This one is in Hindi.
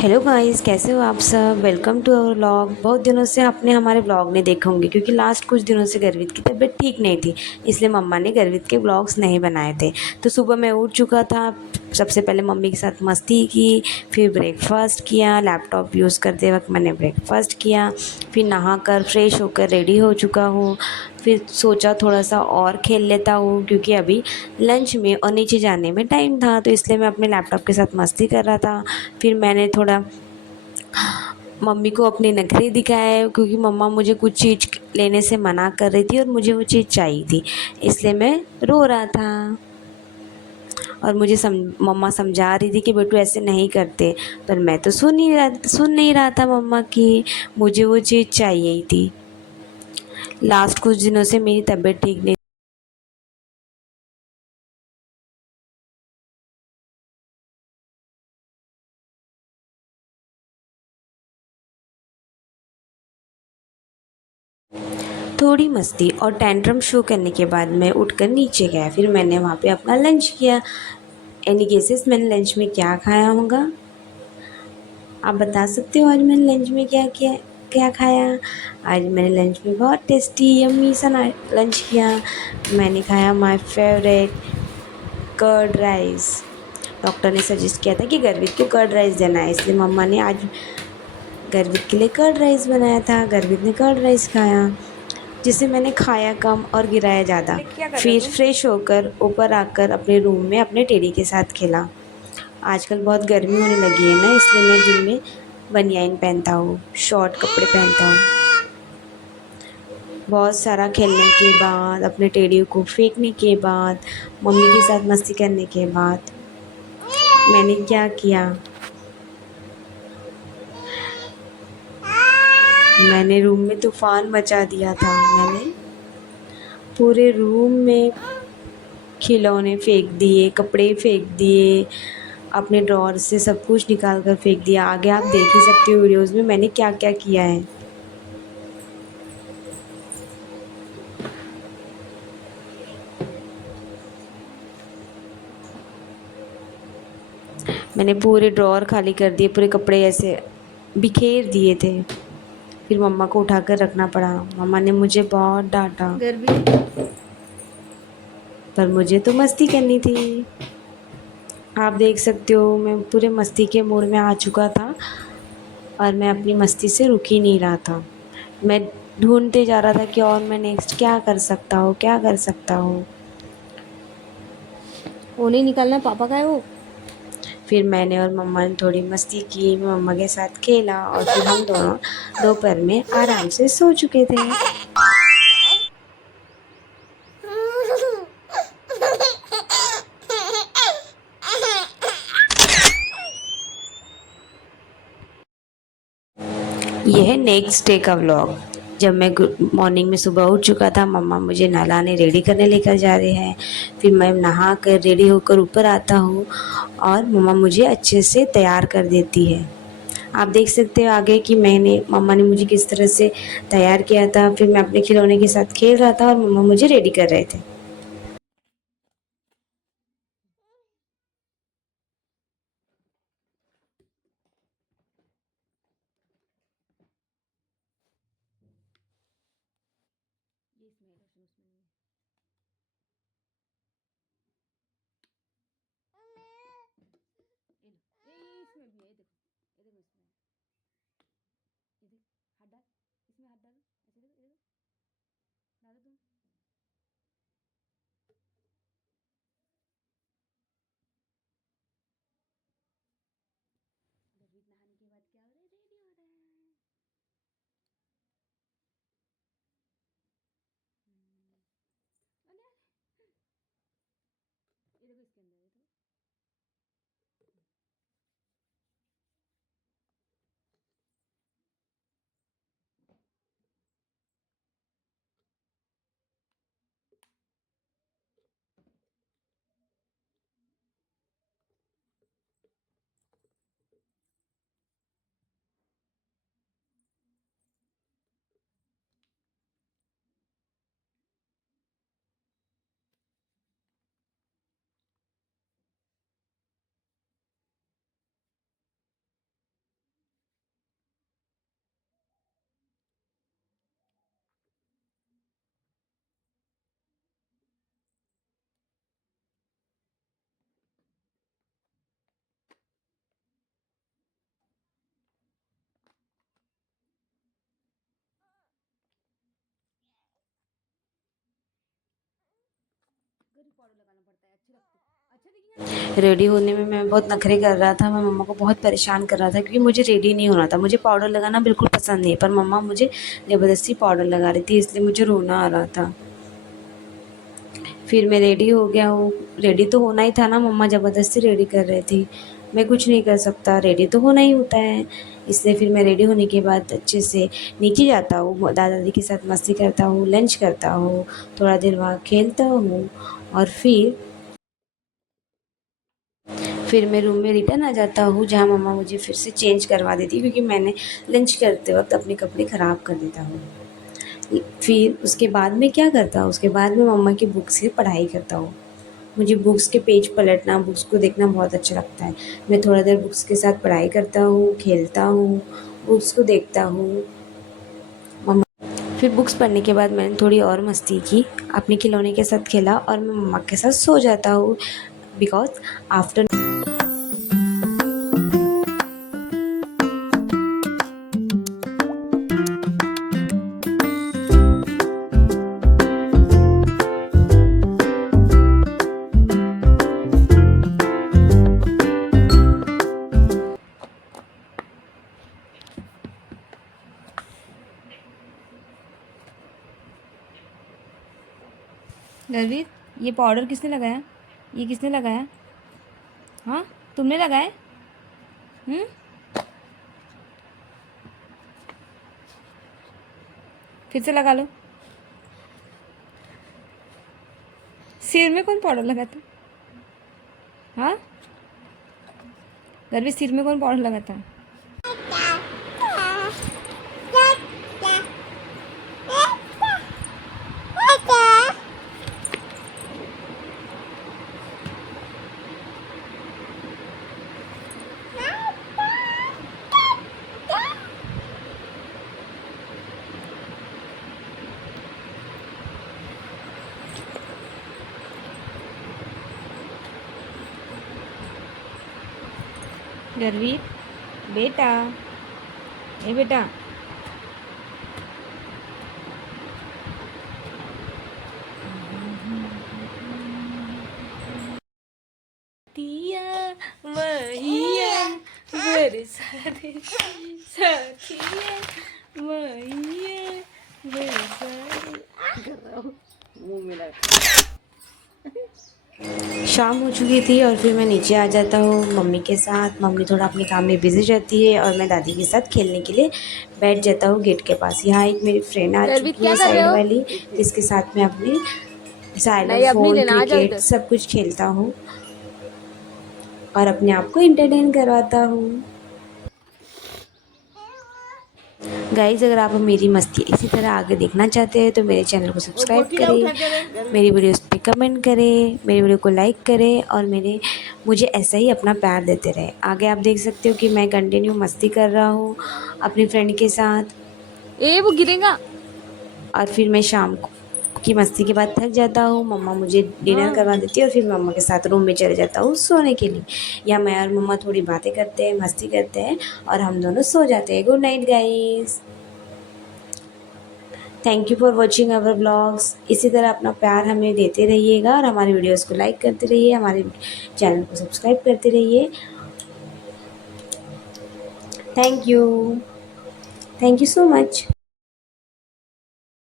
हेलो गाइस, कैसे हो आप सब। Welcome to our vlog. बहुत दिनों से आपने हमारे व्लॉग नहीं देखे होंगे क्योंकि लास्ट कुछ दिनों से गर्वित की तबीयत ठीक नहीं थी, इसलिए मम्मा ने गर्वित के व्लॉग्स नहीं बनाए थे। तो सुबह मैं उठ चुका था, सबसे पहले मम्मी के साथ मस्ती की, फिर ब्रेकफास्ट किया। लैपटॉप यूज़ करते वक्त मैंने ब्रेकफास्ट किया, फिर नहाकर फ्रेश होकर रेडी हो चुका हूँ। फिर सोचा थोड़ा सा और खेल लेता हूँ क्योंकि अभी लंच में और नीचे जाने में टाइम था, तो इसलिए मैं अपने लैपटॉप के साथ मस्ती कर रहा था। फिर मैंने थोड़ा मम्मी को अपने नखरे दिखाए क्योंकि मम्मा मुझे कुछ चीज़ लेने से मना कर रही थी और मुझे वो चीज़ चाहिए थी, इसलिए मैं रो रहा था। और मुझे मम्मा समझा रही थी कि बेटू ऐसे नहीं करते, पर मैं तो सुन नहीं रहा था मम्मा की। मुझे वो चीज़ चाहिए ही थी। लास्ट कुछ दिनों से मेरी तबीयत ठीक नहीं। थोड़ी मस्ती और टेंट्रम शो करने के बाद मैं उठकर नीचे गया। फिर मैंने वहाँ पे अपना लंच किया। एनी केसेस मैंने लंच में क्या खाया होगा, आप बता सकते हो आज मैंने लंच में क्या किया, क्या खाया। आज मैंने लंच में बहुत टेस्टी यम्मी सा लंच किया। मैंने खाया my favourite curd rice. Doctor ने सजेस्ट किया था कि गर्वित को कर्ड राइस देना है, इसलिए मम्मा ने आज गर्वित के लिए कर्ड राइस बनाया था। गर्वित ने कर्ड राइस खाया, जिसे मैंने खाया कम और गिराया ज़्यादा। फिर फ्रेश होकर ऊपर आकर अपने रूम में अपने टेडी के साथ खेला। आजकल बहुत गर्मी होने लगी है ना, इसलिए मैं दिन में बनियाइन पहनता हूँ, शॉर्ट कपड़े पहनता हूँ। बहुत सारा खेलने के बाद, अपने टेडी को फेंकने के बाद, मम्मी के साथ मस्ती करने के बाद मैंने क्या किया, मैंने रूम में तूफान मचा दिया था। मैंने पूरे रूम में खिलौने फेंक दिए, कपड़े फेंक दिए, अपने ड्रॉर से सब कुछ निकाल कर फेंक दिया। आगे आप देख ही सकते हो वीडियोज़ में मैंने क्या क्या किया है। मैंने पूरे ड्रॉर खाली कर दिए, पूरे कपड़े ऐसे बिखेर दिए थे। फिर मम्मा को उठाकर रखना पड़ा। मम्मा ने मुझे बहुत डांटा, पर मुझे तो मस्ती करनी थी। आप देख सकते हो मैं पूरे मस्ती के मूड में आ चुका था और मैं अपनी मस्ती से रुक ही नहीं रहा था। मैं ढूंढते जा रहा था कि और मैं नेक्स्ट क्या कर सकता हूँ, क्या कर सकता हूँ। वो नहीं निकालना, पापा का है वो। फिर मैंने और मम्मा ने थोड़ी मस्ती की, मैं मम्मा के साथ खेला और फिर हम दोनों दोपहर में आराम से सो चुके थे। यह है नेक्स्ट डे का व्लॉग। जब मैं मॉर्निंग में सुबह उठ चुका था, मम्मा मुझे नहलाने रेडी करने लेकर जा रहे हैं। फिर मैं नहा कर रेडी होकर ऊपर आता हूँ और मम्मा मुझे अच्छे से तैयार कर देती है। आप देख सकते हो आगे कि मैंने मम्मा ने मुझे किस तरह से तैयार किया था। फिर मैं अपने खिलौने के साथ खेल रहा था और मम्मा मुझे रेडी कर रहे थे। रेडी होने में मैं बहुत नखरे कर रहा था, मैं मम्मा को बहुत परेशान कर रहा था क्योंकि मुझे रेडी नहीं होना था। मुझे पाउडर लगाना बिल्कुल पसंद नहीं है, पर मम्मा मुझे ज़बरदस्ती पाउडर लगा रही थी, इसलिए मुझे रोना आ रहा था। फिर मैं रेडी हो गया हूँ, रेडी तो होना ही था ना, मम्मा ज़बरदस्ती रेडी कर रही थी, मैं कुछ नहीं कर सकता, रेडी तो होना ही होता है। इसलिए फिर मैं रेडी होने के बाद अच्छे से नीचे जाता हूँ, दादा दादी के साथ मस्ती करता हूँ, लंच करता हूँ, थोड़ा देर वहाँ खेलता हूँ और फिर मैं रूम में रिटर्न आ जाता हूँ, जहाँ मम्मा मुझे फिर से चेंज करवा देती है क्योंकि मैंने लंच करते वक्त अपने कपड़े ख़राब कर देता हूँ। फिर उसके बाद मैं क्या करता हूँ, उसके बाद मैं मम्मा की बुक से पढ़ाई करता हूँ। मुझे बुक्स के पेज पलटना, बुक्स को देखना बहुत अच्छा लगता है। मैं थोड़ा देर बुक्स के साथ पढ़ाई करता हूँ, खेलता हूँ, बुक्स को देखता हूँ। मम्मा फिर बुक्स पढ़ने के बाद मैंने थोड़ी और मस्ती की, अपने खिलौने के साथ खेला और मैं मम्मा के साथ सो जाता हूँ बिकॉज़ आफ्टर गर्वित, ये पाउडर किसने लगाया? ये किसने लगाया? हाँ, तुमने लगाया? हम्म? फिर से लगा लो। सिर में कौन पाउडर लगाता? हाँ, गर्वित, सिर में कौन पाउडर लगाता? गर्वित, बेटा, ए बेटा, दिया मैया बरसाने साथिया मैया बरसाने। शाम हो चुकी थी और फिर मैं नीचे आ जाता हूँ मम्मी के साथ। मम्मी थोड़ा अपने काम में बिज़ी रहती है और मैं दादी के साथ खेलने के लिए बैठ जाता हूँ गेट के पास। यहाँ एक मेरी फ्रेंड आ गर्वित, चुकी क्या है कर रहे साइड हो? वाली, जिसके साथ मैं अपनी नहीं, अब नहीं साइलोफोन, लेना, आ जाओ क्रिकेट इधर। सब कुछ खेलता हूँ और अपने आप को एंटरटेन करवाता हूँ। गाइज़, अगर आप मेरी मस्ती इसी तरह आगे देखना चाहते हैं तो मेरे चैनल को सब्सक्राइब करें, मेरी वीडियोस पे कमेंट करें, मेरी वीडियो को लाइक करें और मुझे ऐसा ही अपना प्यार देते रहें। आगे आप देख सकते हो कि मैं कंटिन्यू मस्ती कर रहा हूँ अपनी फ्रेंड के साथ ए, वो गिरेगा। और फिर मैं शाम को की मस्ती के बाद थक जाता हूँ। मम्मा मुझे डिनर करवा देती है और फिर मम्मा के साथ रूम में चले जाता हूँ सोने के लिए, या मैं और मम्मा थोड़ी बातें करते हैं, मस्ती करते हैं और हम दोनों सो जाते हैं। Good night guys, thank you for watching our blogs. इसी तरह अपना प्यार हमें देते रहिएगा और हमारी वीडियोस को लाइक करते रहिए, हमारे चैनल को सब्सक्राइब करते रहिए। Thank you so much.